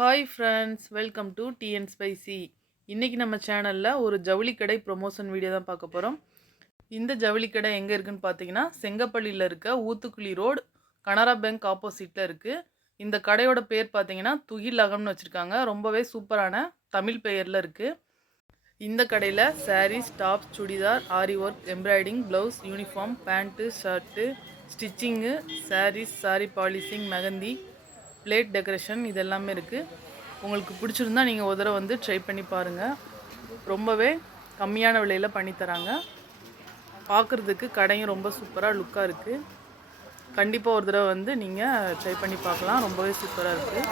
Hi friends, welcome to tea and spicy. இன்றைக்கி நம்ம சேனலில் ஒரு ஜவுளி கடை ப்ரொமோஷன் வீடியோ தான் பார்க்க போகிறோம். இந்த ஜவுளி கடை எங்கே இருக்குதுன்னு பார்த்தீங்கன்னா, செங்கப்பள்ளியில் இருக்க ஊத்துக்குளி ரோடு கனரா பேங்க் ஆப்போசிட்டில் இருக்குது. இந்த கடையோட பேர் பார்த்தீங்கன்னா துகில் அகம்னு வச்சுருக்காங்க. ரொம்பவே சூப்பரான தமிழ் பெயரில் இருக்குது. இந்த கடையில் sarees, tops, churidar, aari work, embroidering, blouse, uniform, pant, shirt, stitching, sarees, saree polishing, mehndi, plate decoration இது எல்லாமே இருக்குது. உங்களுக்கு பிடிச்சிருந்தா நீங்கள் ஒரு தடவை வந்து ட்ரை பண்ணி பாருங்கள். ரொம்பவே கம்மியான விலையில் பண்ணித்தராங்க. பார்க்குறதுக்கு கடையும் ரொம்ப சூப்பராக லுக்காக இருக்குது. கண்டிப்பாக ஒரு தடவை வந்து நீங்கள் ட்ரை பண்ணி பார்க்கலாம். ரொம்பவே சூப்பராக இருக்குது.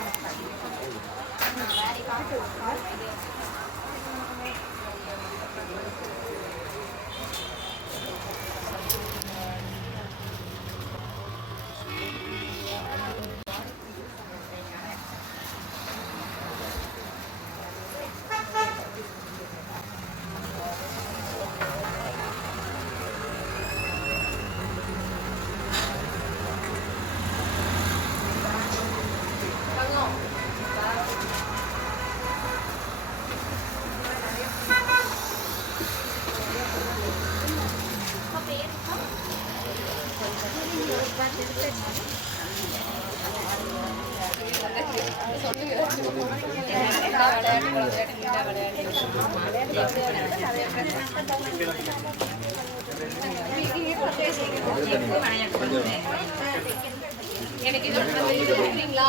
எனக்கு இது இருக்குங்களா?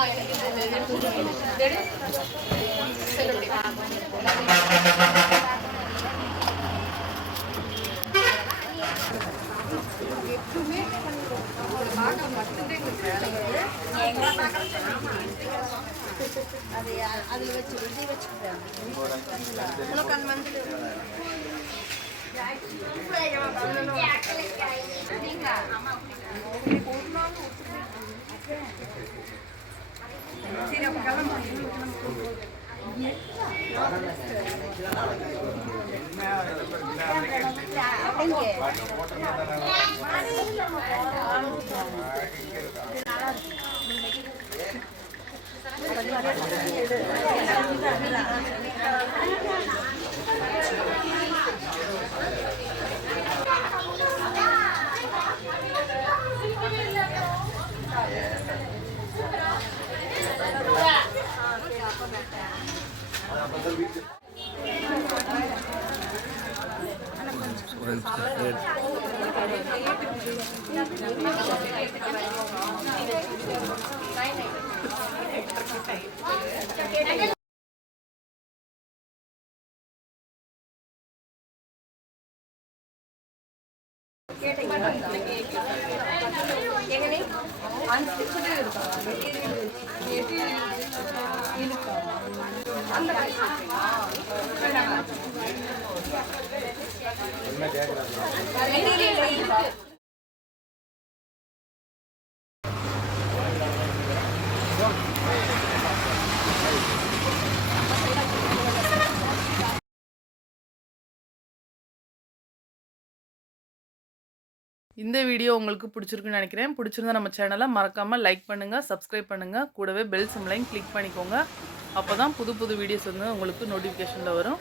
அதில் வச்சு வச்சுக்கிறேன். உனக்கு அந்த வந்து சரி அப்போ எங்கே அன்ஸ்டிச்சே இருக்கும் அந்த இந்த வீடியோ உங்களுக்கு பிடிச்சிருக்குன்னு நினைக்கிறேன். பிடிச்சிருந்தா நம்ம சேனலை மறக்காமல் லைக் பண்ணுங்கள், சப்ஸ்கிரைப் பண்ணுங்கள். கூடவே பெல் சிம்லையும் கிளிக் பண்ணிக்கோங்க. அப்போ தான் புது புது வீடியோஸ் வந்து உங்களுக்கு நோட்டிஃபிகேஷனில் வரும்.